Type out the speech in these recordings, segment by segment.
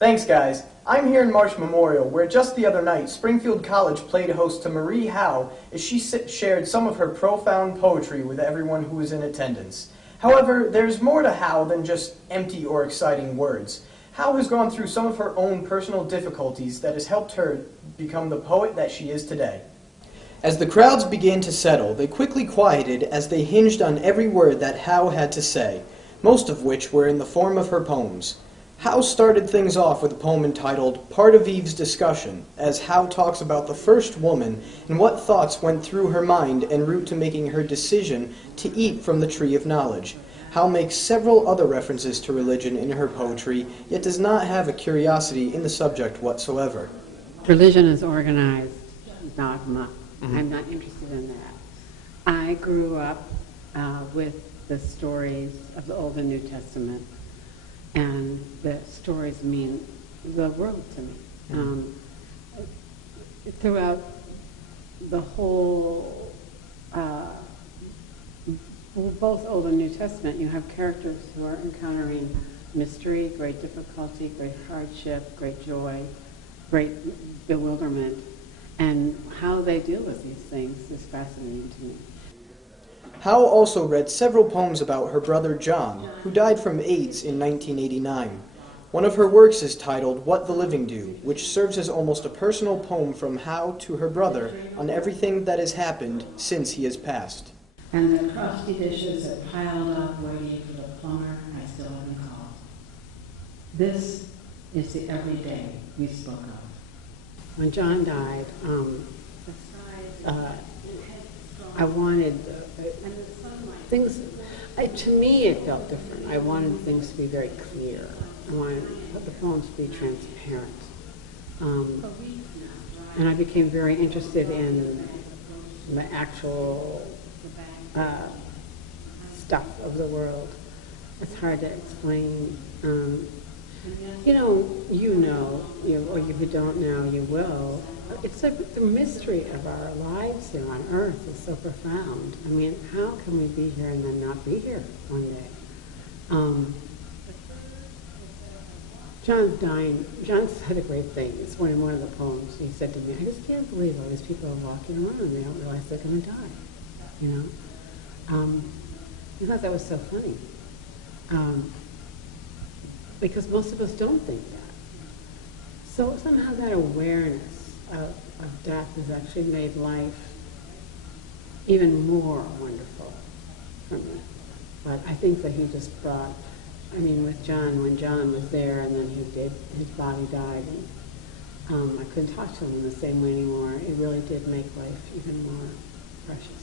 Thanks, guys. I'm here in Marsh Memorial, where just the other night, Springfield College played host to Marie Howe as she shared some of her profound poetry with everyone who was in attendance. However, there's more to Howe than just empty or exciting words. Howe has gone through some of her own personal difficulties that has helped her become the poet that she is today. As the crowds began to settle, they quickly quieted as they hinged on every word that Howe had to say, most of which were in the form of her poems. Howe started things off with a poem entitled Part of Eve's Discussion, as Howe talks about the first woman and what thoughts went through her mind en route to making her decision to eat from the tree of knowledge. Howe makes several other references to religion in her poetry, yet does not have a curiosity in the subject whatsoever. Religion is organized dogma. I'm not interested in that. I grew up with the stories of the Old and New Testament, and the stories mean the world to me. Throughout the whole, both Old and New Testament, you have characters who are encountering mystery, great difficulty, great hardship, great joy, great bewilderment, and how they deal with these things is fascinating to me. Howe also read several poems about her brother John, who died from AIDS in 1989. One of her works is titled What the Living Do, which serves as almost a personal poem from Howe to her brother on everything that has happened since he has passed. And the crusty dishes are piled up waiting for the plumber I still haven't called. This is the everyday we spoke of. When John died, I wanted things, to me it felt different. I wanted things to be very clear. I wanted the poems to be transparent. And I became very interested in the actual stuff of the world. It's hard to explain. Or if you don't know, you will. It's like the mystery of our lives here on Earth is so profound. I mean, how can we be here and then not be here one day? John's dying. John said a great thing. It's in one of the poems. He said to me, I just can't believe all these people are walking around and they don't realize they're going to die. I thought that was so funny. Because most of us don't think that. So somehow that awareness of death has actually made life even more wonderful for me. But I think that he just brought, with John, when John was there and then his body died, and I couldn't talk to him in the same way anymore. It really did make life even more precious to me.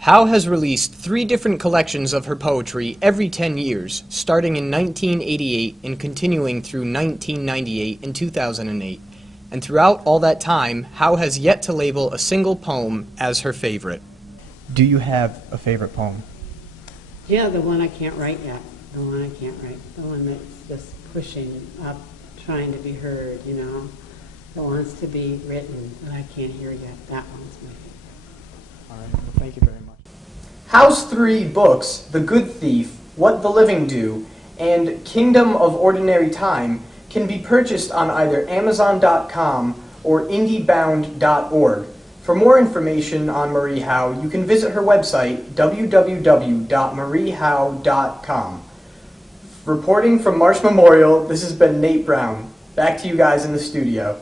Howe has released 3 different collections of her poetry every 10 years, starting in 1988 and continuing through 1998 and 2008. And throughout all that time, Howe has yet to label a single poem as her favorite. Do you have a favorite poem? Yeah, the one I can't write yet. The one I can't write. The one that's just pushing up, trying to be heard, that wants to be written, that I can't hear yet. That one's my favorite. All right, well, thank you very much. Howe's 3 books, The Good Thief, What the Living Do, and Kingdom of Ordinary Time, can be purchased on either Amazon.com or indiebound.org. For more information on Marie Howe, you can visit her website, www.mariehowe.com. Reporting from Marsh Memorial, this has been Nate Brown. Back to you guys in the studio.